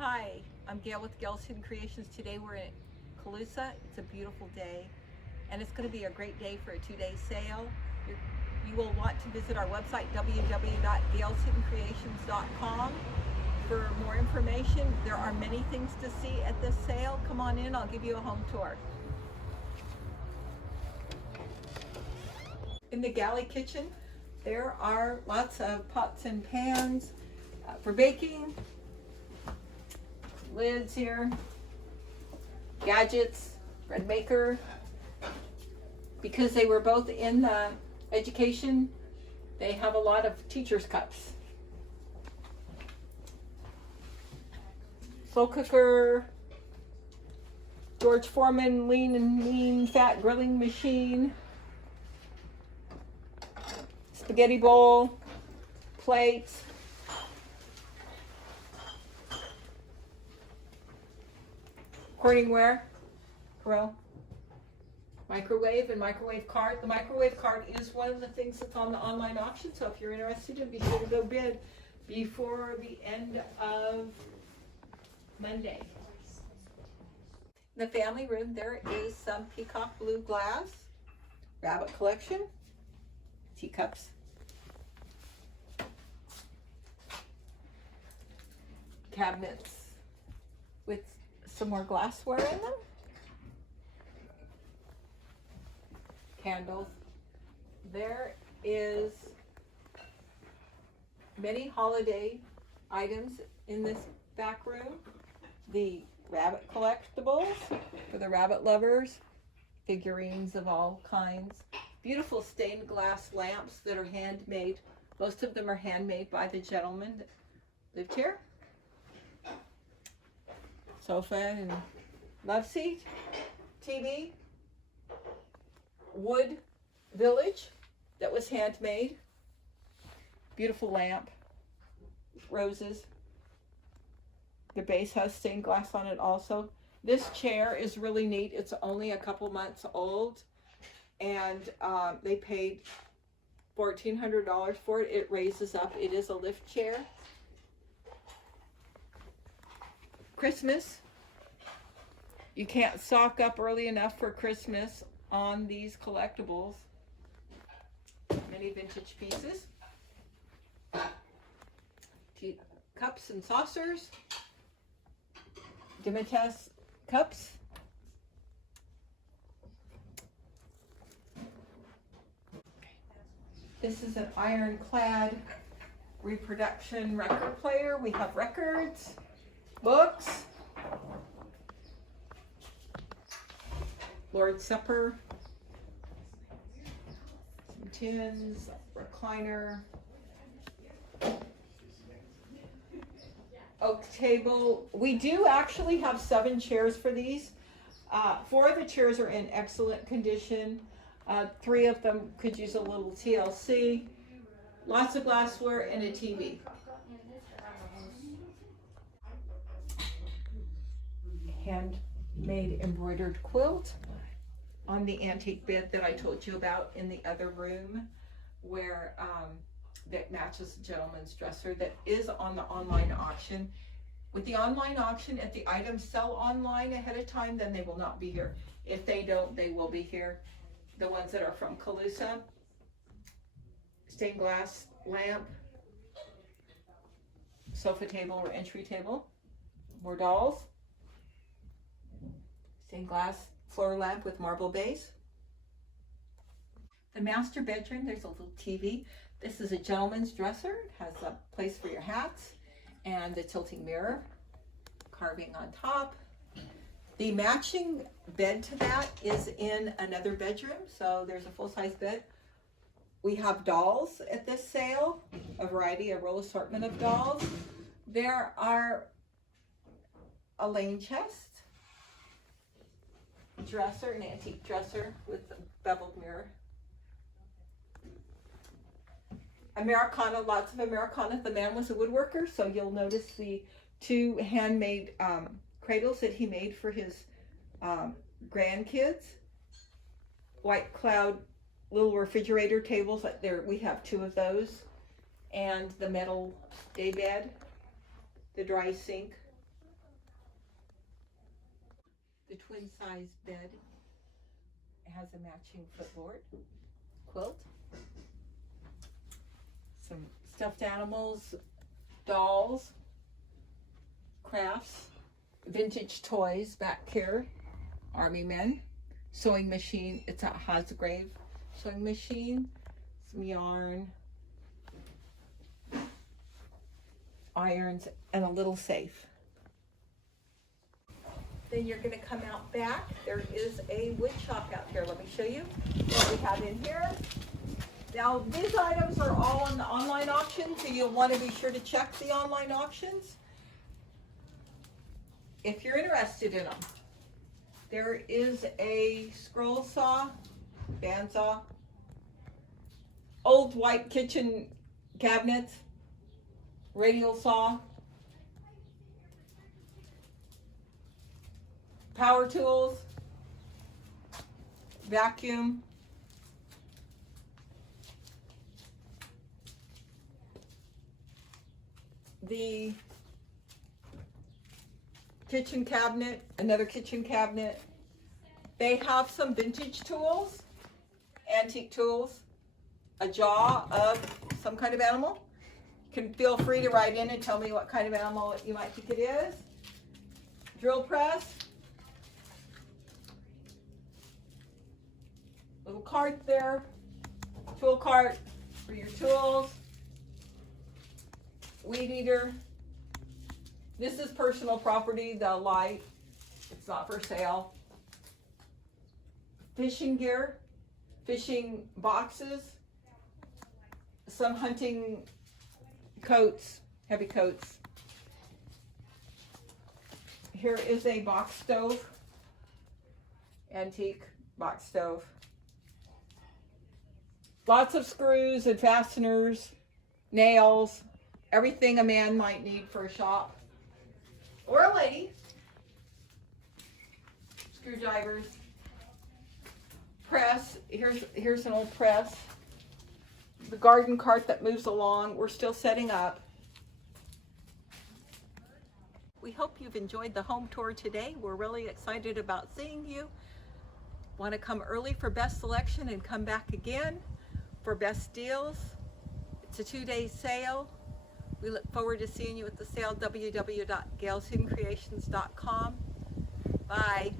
Hi, I'm Gail with Gail's Hidden Creations. Today we're in Colusa. It's a beautiful day and it's going to be a great day for a 2-day sale. You will want to visit our website www.gailshiddencreations.com for more information. There are many things to see at this sale. Come on in, I'll give you a home tour. In the galley kitchen, there are lots of pots and pans for baking, lids here, gadgets, bread maker. Because they were both in education, they have a lot of teacher's cups. Slow cooker, George Foreman lean and mean fat grilling machine, spaghetti bowl, plates, Corningware, Corel, microwave and microwave cart. The microwave cart is one of the things that's on the online auction, so if you're interested, be sure to go bid before the end of Monday. In the family room, there is some peacock blue glass, rabbit collection, teacups, cabinets with some more glassware in them, candles. There is many holiday items in this back room. The rabbit collectibles for the rabbit lovers, figurines of all kinds, beautiful stained glass lamps that are handmade. Most of them are handmade by the gentleman that lived here. Sofa and love seat, TV, wood village that was handmade, beautiful lamp, roses. The base has stained glass on it also. This chair is really neat. It's only a couple months old and they paid $1,400 for it. It raises up. It is a lift chair. Christmas. You can't stock up early enough for Christmas on these collectibles. Many vintage pieces. Cups and saucers. Dimitas cups. This is an ironclad reproduction record player. We have records, books, Lord's Supper, some tins, recliner, oak table. We do actually have 7 chairs for these. 4 of the chairs are in excellent condition. 3 of them could use a little TLC. Lots of glassware and a TV. Handmade embroidered quilt on the antique bed that I told you about in the other room, where that matches the gentleman's dresser that is on the online auction. With the online auction, if the items sell online ahead of time, then they will not be here. If they don't, they will be here. The ones that are from Colusa, stained glass lamp, sofa table or entry table, more dolls, stained glass floor lamp with marble base. The master bedroom, there's a little TV. This is a gentleman's dresser. It has a place for your hats and the tilting mirror, carving on top. The matching bed to that is in another bedroom, so there's a full-size bed. We have dolls at this sale, a real assortment of dolls. There are a lane chest, dresser, an antique dresser with a beveled mirror. Americana, lots of Americana. The man was a woodworker, so you'll notice the 2 handmade cradles that he made for his grandkids. White cloud little refrigerator tables. There we have 2 of those. And the metal day bed, the dry sink, The twin size bed has a matching footboard, quilt, some stuffed animals, dolls, crafts, vintage toys back here, army men, sewing machine. It's a Hasgrave sewing machine, some yarn, irons, and a little safe. Then you're going to come out back. There is a wood shop out here. Let me show you what we have in here. Now, these items are all on the online auction, so you'll want to be sure to check the online auctions if you're interested in them. There is a scroll saw, bandsaw, old white kitchen cabinets, radial saw, power tools, vacuum, the kitchen cabinet, another kitchen cabinet. They have some vintage tools, antique tools, a jaw of some kind of animal. You can feel free to write in and tell me what kind of animal you might think it is. Drill press, little cart there, tool cart for your tools, weed eater. This is personal property, the light, it's not for sale. Fishing gear, fishing boxes, some hunting coats, heavy coats. Here is a box stove, antique box stove. Lots of screws and fasteners, nails, everything a man might need for a shop. Or a lady. Screwdrivers. Press. Here's an old press. The garden cart that moves along. We're still setting up. We hope you've enjoyed the home tour today. We're really excited about seeing you. Want to come early for best selection and come back again for best deals. It's a 2-day sale. We look forward to seeing you at the sale, www.gailshiddencreations.com. Bye.